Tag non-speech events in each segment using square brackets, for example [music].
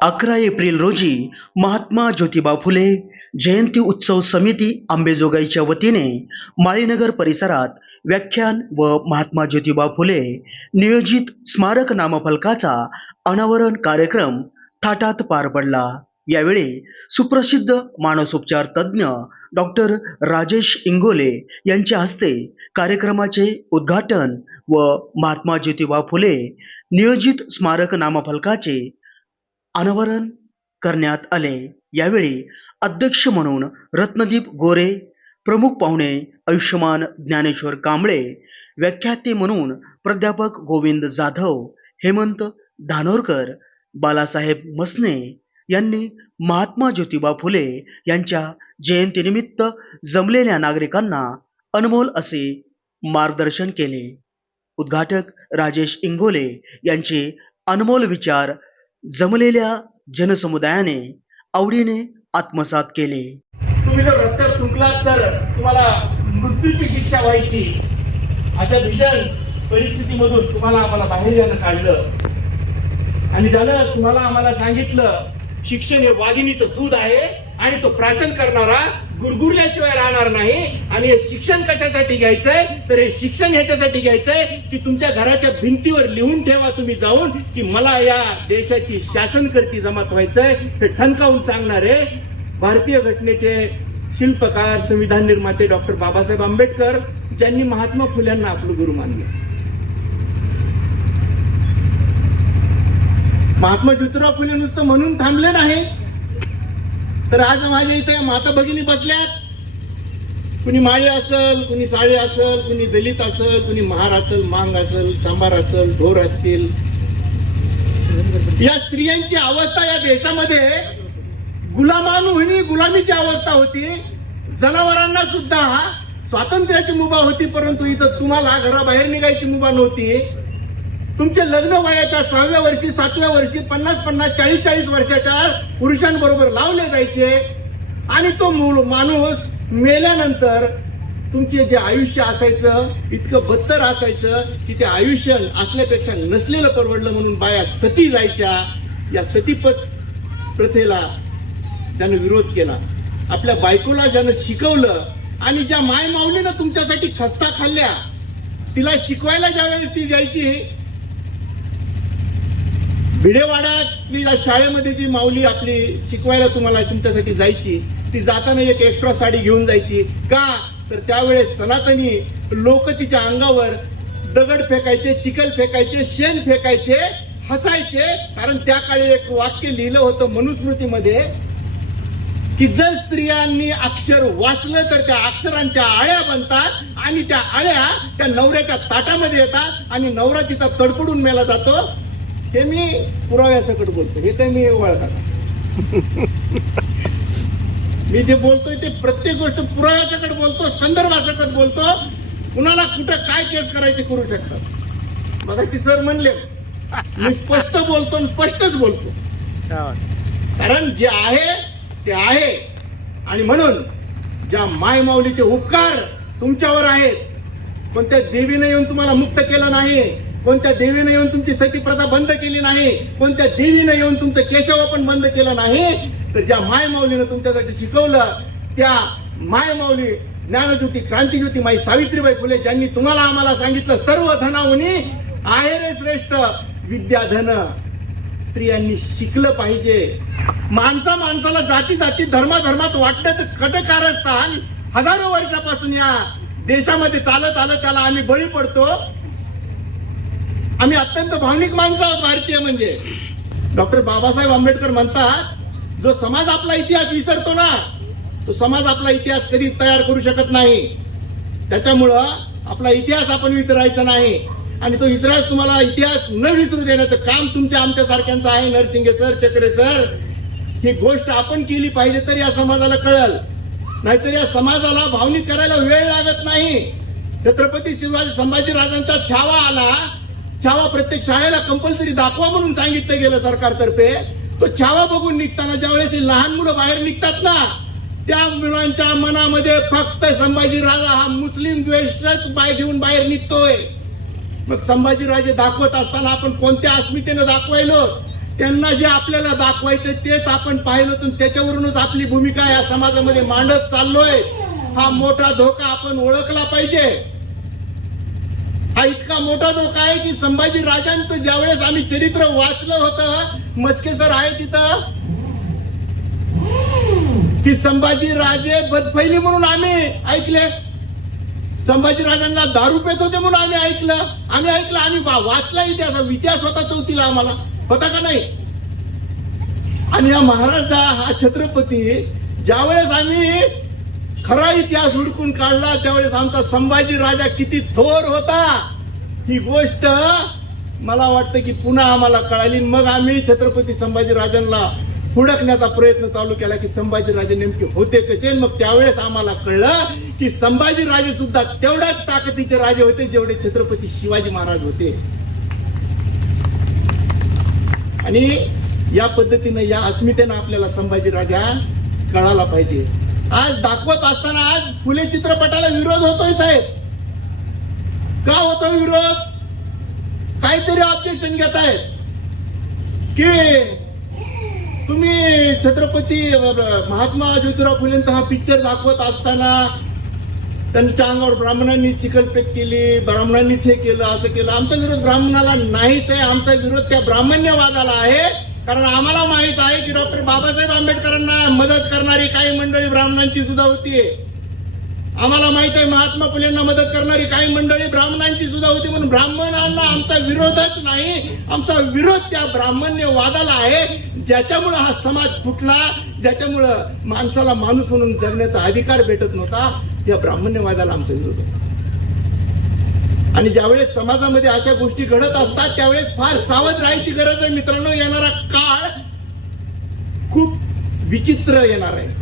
अकरा एप्रिल रोजी महात्मा ज्योतिबा फुले जयंती उत्सव समिती आंबेजोगाईच्या वतीने माळीनगर परिसरात व्याख्यान व महात्मा ज्योतिबा फुले नियोजित स्मारक नामफलकाचा अनावरण कार्यक्रम थाटात पार पडला. यावेळी सुप्रसिद्ध मानसोपचार तज्ज्ञ डॉक्टर राजेश इंगोले यांच्या हस्ते कार्यक्रमाचे उद्घाटन व महात्मा ज्योतिबा फुले नियोजित स्मारक नामफलकाचे अनावरण करण्यात आले. यावेळी अध्यक्ष म्हणून रत्नदीप गोरे प्रमुख पाहुणे आयुष्यमान ज्ञानेश्वर कांबळे व्याख्याते म्हणून प्राध्यापक गोविंद जाधव हेमंत धानोरकर बालासाहेब मसने यांनी महात्मा ज्योतिबा फुले यांच्या जयंतीनिमित्त जमलेल्या नागरिकांना अनमोल असे मार्गदर्शन केले. उद्घाटक राजेश इंगोले यांचे अनमोल विचार जमलेल्या जनसमुदायाने आवडीने आत्मसात केले. तुम्ही जर रस्त्यावर चुकलात तर तुम्हाला मृत्यूची शिक्षा व्हायची. अशा भीषण परिस्थितीमधून तुम्हाला आम्हाला बाहेर जाणं काढलं. आणि झालं तुम्हाला आम्हाला सांगितलं शिक्षण हे वाघिणीचं दूध आहे आणि तो प्राशन करणारा गुरगुरल्याशिवाय राहणार नाही. आणि हे शिक्षण कशासाठी घ्यायचंय? तर हे शिक्षण ह्याच्यासाठी घ्यायचंय की तुमच्या घराच्या भिंतीवर लिहून ठेवा तुम्ही जाऊन की मला या देशाची शासनकर्ती जमात व्हायचंय. हे ठणकावून सांगणारे भारतीय घटनेचे शिल्पकार संविधान निर्माते डॉक्टर बाबासाहेब आंबेडकर ज्यांनी महात्मा फुल्यांना आपलं गुरु मानले. महात्मा ज्योतिराव फुले नुसतं म्हणून थांबले नाही तर आज माझ्या इथे माता भगिनी बसल्यात. कुणी माळी असल कुणी साडी असल कुणी दलित असल कुणी महार असल मांग असल सांबार असल ढोर असतील. या स्त्रियांची अवस्था या देशामध्ये गुलामानुहिनी गुलामीची अवस्था होती. जनावरांना सुद्धा स्वातंत्र्याची मुभा होती परंतु इथं तुम्हाला घराबाहेर निघायची मुभा नव्हती. तुमचे लग्न वयाच्या सहाव्या वर्षी सातव्या वर्षी पन्नास पन्नास चाळीस चाळीस वर्षाच्या पुरुषांबरोबर लावले जायचे. आणि तो मूळ माणूस मेल्यानंतर तुमचे जे आयुष्य असायचं इतकं बत्तर असायचं की ते आयुष्य असल्यापेक्षा नसलेलं परवडलं म्हणून बाया सती जायच्या. या सतीपत प्रथेला ज्यानं विरोध केला. आपल्या बायकोला ज्यानं शिकवलं आणि ज्या माय माऊलीनं तुमच्यासाठी खस्ता खाल्ल्या तिला शिकवायला ज्या वेळेस ती जायची भिडेवाड्यातली शाळेमध्ये जी माऊली आपली शिकवायला तुम्हाला तुमच्यासाठी जायची ती जाताना एक एक्स्ट्रा साडी घेऊन जायची. का? तर त्यावेळेस सनातनी लोक तिच्या अंगावर दगड फेकायचे चिखल फेकायचे शेण फेकायचे हसायचे. कारण त्या काळी एक वाक्य लिहिलं होतं मनुस्मृतीमध्ये की जर स्त्रियांनी अक्षर वाचलं तर त्या अक्षरांच्या आळ्या बनतात आणि त्या आळ्या त्या नवऱ्याच्या ताटामध्ये येतात आणि नवरा तिचा तडपडून मेला जातो. हे मी पुराव्यासकट बोलतो. हे काही मी वळता मी जे बोलतोय ते प्रत्येक गोष्ट पुराव्यासकट बोलतो संदर्भासकट बोलतो. कुणाला कुठं काय केस करायचे करू शकतात? मगाशी सर म्हणले मी स्पष्ट बोलतो आणि स्पष्टच बोलतो. कारण जे आहे ते आहे. आणि म्हणून ज्या माय माऊलीचे उपकार तुमच्यावर आहेत पण त्या देवीने येऊन तुम्हाला मुक्त केलं नाही कोणत्या देवीनं येऊन तुमची सती प्रथा बंद केली नाही कोणत्या देवीनं येऊन तुमचं केशव पण बंद केलं नाही तर ज्या मायमाऊलीनं तुमच्यासाठी शिकवलं त्या मायमाऊली ज्ञानज्योती क्रांतीज्योती माई सावित्रीबाई फुले ज्यांनी तुम्हाला आम्हाला सांगितलं सर्व धनावनी आहे रे श्रेष्ठ विद्याधन. स्त्रियांनी शिकलं पाहिजे. माणसा माणसाला जाती जाती धर्माधर्मात वाटण्याचं कटकारस्थान हजारो वर्षापासून या देशामध्ये चालत आलं त्याला आम्ही बळी पडतो. आम्ही अत्यंत भावनिक माणसं आहोत भारतीय म्हणजे. डॉक्टर बाबासाहेब आंबेडकर म्हणतात जो समाज आपला इतिहास विसरतो ना तो समाज आपला इतिहास कधीच तयार करू शकत नाही. त्याच्यामुळं आपला इतिहास आपण विसरायचा नाही. आणि तो इतिहास तुम्हाला इतिहास न विसरू देण्याचं काम तुमच्या आमच्या सारख्यांचं आहे नरसिंगे सर चक्रे सर. ही गोष्ट आपण केली पाहिजे तर या समाजाला कळल. नाहीतर या समाजाला भावनिक करायला वेळ लागत नाही. छत्रपती शिवाजी संभाजीराजांचा छावा आला छावा प्रत्येक शाळेला कंपल्सरी दाखवा म्हणून सांगितलं गेलं सरकारतर्फे. तो छावा बघून निघताना ज्यावेळेस लहान मुलं बाहेर निघतात ना त्या मुलांच्या मनामध्ये फक्त संभाजी राजा हा मुस्लिम द्वेषच बाय घेऊन बाहेर निघतोय. मग संभाजीराजे दाखवत असताना आपण कोणत्या अस्मितेनं दाखवायलो? त्यांना जे आपल्याला दाखवायचं तेच आपण पाहिलं तर त्याच्यावरूनच आपली भूमिका या समाजामध्ये मांडत चाललोय. हा मोठा धोका आपण ओळखला पाहिजे. हा इतका मोठा धोका आहे की संभाजी राजांचं ज्यावेळेस आम्ही चरित्र वाचलं होतं मस्के सर आहे तिथं की संभाजी राजे बदफैली म्हणून आम्ही ऐकले. संभाजी राजांना दारू पेत होते म्हणून आम्ही ऐकलं. आम्ही ऐकलं आम्ही वाचला इतिहास इतिहास होता चौथीला आम्हाला. होता का नाही? आणि हा महाराजा हा छत्रपती ज्यावेळेस आम्ही खरा इतिहास हुडकून काढला त्यावेळेस आमचा संभाजी राजा किती थोर होता. ही गोष्ट मला वाटतं की पुन्हा आम्हाला कळाली. मग आम्ही छत्रपती संभाजी राजांना हुडकण्याचा प्रयत्न चालू केला की संभाजी राजे नेमके होते कसे. मग त्यावेळेस आम्हाला कळलं की संभाजी राजे सुद्धा तेवढ्याच ताकदीचे राजे होते जेवढे छत्रपती शिवाजी महाराज होते. आणि या पद्धतीनं या अस्मितेनं आपल्याला संभाजी राजा कळाला पाहिजे. आज दाखवत असताना आज फुले चित्रपटाला विरोध होतोय साहेब. का होतोय विरोध? काहीतरी ऑब्जेक्शन घेत आहेत की तुम्ही छत्रपती महात्मा ज्योतिराव फुलेंचा हा पिक्चर दाखवत असताना त्यांच्या अंगावर ब्राह्मणांनी चिकलपेट केली ब्राह्मणांनीच हे केलं असं केलं. आमचा विरोध ब्राह्मणाला नाहीच आहे. आमचा विरोध त्या ब्राह्मण्यवादाला आहे. कारण आम्हाला माहीत आहे की डॉक्टर बाबासाहेब आंबेडकरांना मदत करणारी काही मंडळी ब्राह्मणांची सुद्धा होती. आम्हाला माहीत आहे महात्मा फुलेंना मदत करणारी काही मंडळी ब्राह्मणांची सुद्धा होती म्हणून ब्राह्मणांना आमचा विरोधच नाही. आमचा विरोध त्या ब्राह्मण्यवादाला आहे. ज्याच्यामुळं हा समाज फुटला ज्याच्यामुळं माणसाला माणूस म्हणून जगण्याचा अधिकार भेटत नव्हता या ब्राह्मण्यवादाला आमचा विरोध होता. आणि ज्यावेळेस समाजामध्ये अशा गोष्टी घडत असतात त्यावेळेस फार सावध राहायची गरज आहे. मित्रांनो येणारा काळ खूप विचित्र येणार आहे.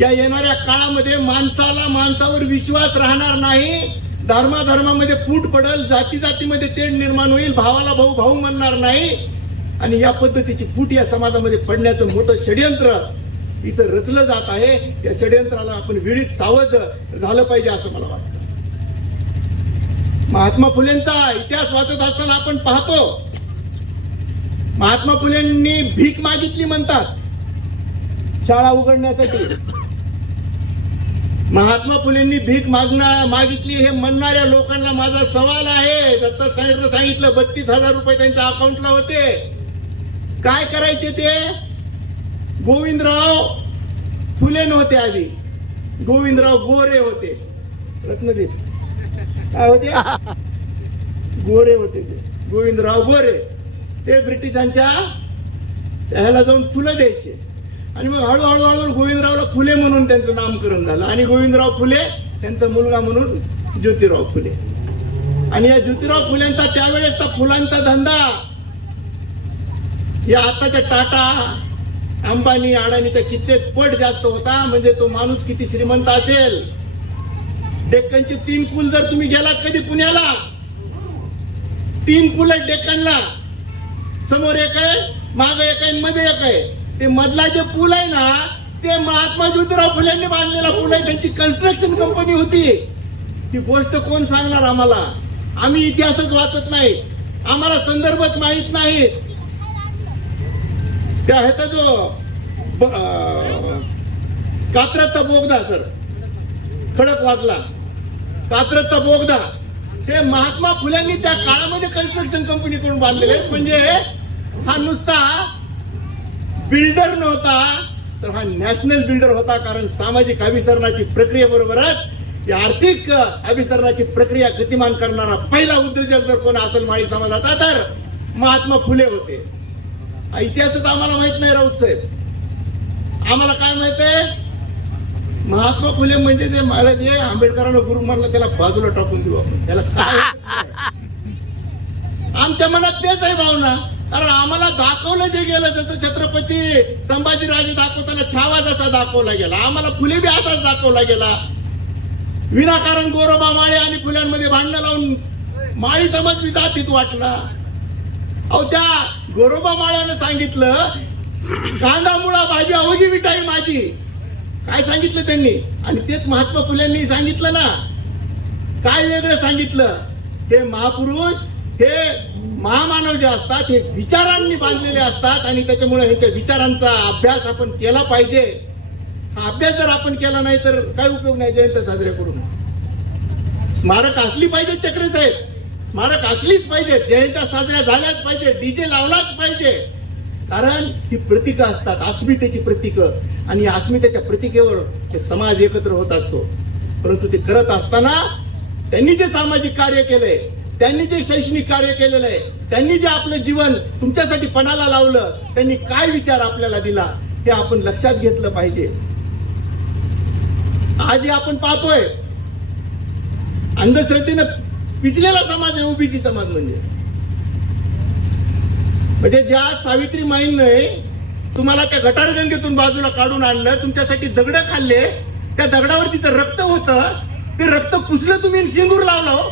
या येणाऱ्या काळामध्ये माणसाला माणसावर विश्वास राहणार नाही. धर्माधर्मामध्ये फूट पडल जाती जातीमध्ये तेढ निर्माण होईल भावाला भाऊ भाऊ म्हणणार नाही. आणि या पद्धतीची फूट या समाजामध्ये पडण्याचं मोठं षडयंत्र इथं रचलं जात आहे. या षडयंत्राला आपण वेळीच सावध झालं पाहिजे असं मला वाटतं. महात्मा फुलेंचा इतिहास वाचत असताना आपण पाहतो. महात्मा फुलेंनी भीक मागितली म्हणतात. शाळा उघडण्यासाठी. महात्मा फुलेंनी भीक मागणार मागितली हे म्हणणाऱ्या लोकांना माझा सवाल आहे. दत्ता साहेबनं सांगितलं बत्तीस हजार रुपये त्यांच्या अकाउंटला होते. काय करायचे ते? गोविंदराव फुले नव्हते आधी. गोविंदराव गोरे होते. रत्नदीप. काय होते? गोरे होते ते. गोविंदराव गोरे. ते ब्रिटिशांच्या ह्याला जाऊन फुलं द्यायचे. आणि मग हळूहळू हळू गोविंदरावला फुले म्हणून त्यांचं नामकरण झालं. आणि गोविंदराव फुले त्यांचा मुलगा म्हणून ज्योतिराव फुले. आणि या ज्योतिराव फुलेंचा त्यावेळेसचा फुलांचा धंदा. या आताच्या टाटा अंबानी अडाणीचा कित्येक पट जास्त होता. म्हणजे तो माणूस किती श्रीमंत असेल? डेक्कनचे तीन पूल जर तुम्ही गेलात कधी पुण्याला? तीन पूल आहेत डेक्कनला. समोर एक आहे माग एक आहे मध्ये एक आहे. ते मधला जे पूल आहे ना ते महात्मा ज्योतिराव फुलेंनी बांधलेला पूल आहे. त्यांची कन्स्ट्रक्शन कंपनी होती. ती गोष्ट कोण सांगणार आम्हाला? आम्ही इतिहासच वाचत नाही. आम्हाला संदर्भच माहीत नाही. त्या ह्याचा जो ब- अं, बोगदा सर खडक वाचला कात्रजचा बोगदा. ते महात्मा फुल्यांनी त्या काळामध्ये कन्स्ट्रक्शन कंपनी करून बांधलेले म्हणजे हा नुसता बिल्डर नव्हता तर हा नॅशनल बिल्डर होता कारण सामाजिक अभिसरणाची प्रक्रियेबरोबरच या आर्थिक अभिसरणाची प्रक्रिया गतिमान करणारा पहिला उद्योजक जर कोण असेल माळी समाजाचा तर महात्मा फुले होते. इतिहासच आम्हाला माहीत नाही राऊत साहेब. आम्हाला काय माहीत आहे? महात्मा फुले म्हणजे ते मला ते आंबेडकरांना गुरु मानला त्याला बाजूला टाकून देऊ आपण. त्याला काय [laughs] आमच्या मनात तेच आहे भावना. कारण आम्हाला दाखवलं जे गेलं जसं छत्रपती संभाजीराजे दाखवताना छावा जसा दाखवला गेला आम्हाला फुले बी असाच दाखवला गेला. विनाकारण गोरोबा माळे आणि फुल्यांमध्ये भांडणं लावून माळी समाज बी जातीत वाटला. अहो त्या गोरोबा माळ्यानं सांगितलं कांदा मुळा भाजी अवघी मिठाई माझी. काय सांगितलं त्यांनी? आणि तेच महात्मा फुल्यांनी सांगितलं ना. काय वेगळं सांगितलं? हे महापुरुष हे महामानव जे असतात हे विचारांनी बांधलेले असतात आणि त्याच्यामुळे ह्याच्या विचारांचा अभ्यास आपण केला पाहिजे. हा अभ्यास जर आपण केला नाही तर काय उपयोग नाही जयंत साजरे करून स्मारक असली पाहिजे चक्र साहेब. स्मारक असलीच पाहिजे. जयंत्या साजऱ्या झाल्याच पाहिजे. डीजे लावलाच पाहिजे. कारण ही प्रतीकं असतात अस्मितेची प्रतीकं. आणि अस्मितेच्या प्रतिकेवर ते समाज एकत्र होत असतो. परंतु ते करत असताना त्यांनी जे सामाजिक कार्य केलंय त्यांनी जे शैक्षणिक कार्य केलेलं आहे त्यांनी जे आपलं जीवन तुमच्यासाठी पणाला लावलं त्यांनी काय विचार आपल्याला दिला हे आपण लक्षात घेतलं पाहिजे. आज आपण पाहतोय. अंधश्रद्धेनं पिचलेला समाज आहे ओबीसी समाज म्हणजे. म्हणजे ज्या सावित्री माईंने तुम्हाला त्या गटारगंगेतून बाजूला काढून आणलं तुमच्यासाठी दगड खाल्ले त्या दगडावर तिचं रक्त होतं ते रक्त पुसलं तुम्ही आणि शेंदूर लावलं हो.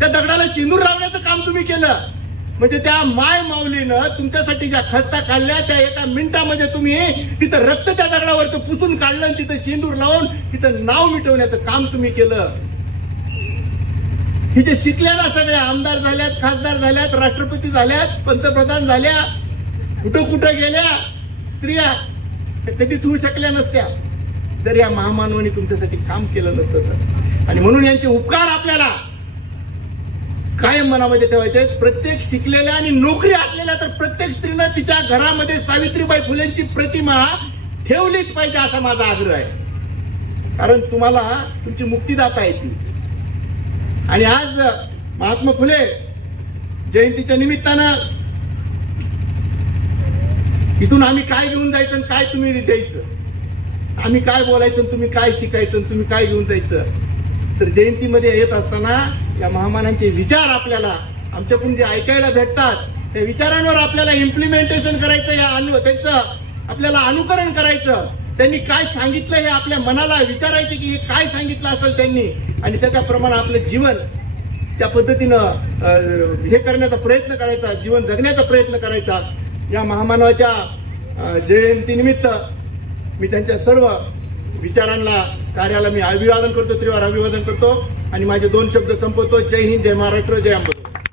त्या दगडाला शेंदूर लावण्याचं काम तुम्ही केलं. म्हणजे त्या माय माऊलीनं तुमच्यासाठी ज्या खस्ता काढल्या त्या एका मिनिटामध्ये तुम्ही तिचं रक्त त्या दगडावरचं पुसून काढलं आणि तिथं शेंदूर लावून तिचं नाव मिटवण्याचं काम तुम्ही केलं. हिचे शिकल्या ना सगळ्या आमदार झाल्यात खासदार झाल्यात राष्ट्रपती झाल्यात पंतप्रधान झाल्या. कुठं कुठं गेल्या? स्त्रिया. कधीच होऊ शकल्या नसत्या. जर या महामानवानी तुमच्यासाठी काम केलं नसतं तर. आणि म्हणून यांचे उपकार आपल्याला कायम मनामध्ये ठेवायचे प्रत्येक शिकलेल्या आणि नोकरी असलेल्या तर प्रत्येक स्त्रीनं तिच्या घरामध्ये सावित्रीबाई फुलेंची प्रतिमा ठेवलीच पाहिजे असा माझा आग्रह आहे. कारण तुम्हाला तुमची मुक्तीदाता आहे ती. आणि आज महात्मा फुले जयंतीच्या निमित्तानं इथून आम्ही काय घेऊन जायचं आणि काय तुम्ही द्यायचं? आम्ही काय बोलायचं आणि तुम्ही काय शिकायचं आणि तुम्ही काय घेऊन जायचं? तर जयंतीमध्ये येत असताना या महामानांचे विचार आपल्याला आमच्याकडून जे ऐकायला भेटतात त्या विचारांवर आपल्याला इम्प्लिमेंटेशन करायचं या अनु त्यांचं आपल्याला अनुकरण करायचं. त्यांनी काय सांगितलं हे आपल्या मनाला विचारायचं की हे काय सांगितलं असेल त्यांनी? आणि त्याच्याप्रमाणे आपलं जीवन त्या पद्धतीनं हे करण्याचा प्रयत्न करायचा जीवन जगण्याचा प्रयत्न करायचा. या महामानवाच्या जयंतीनिमित्त मी त्यांच्या सर्व विचारांना कार्याला मी अभिवादन करतो त्रिवार अभिवादन करतो. आणि माझे दोन शब्द संपवतो. जय हिंद जय महाराष्ट्र जय अंब.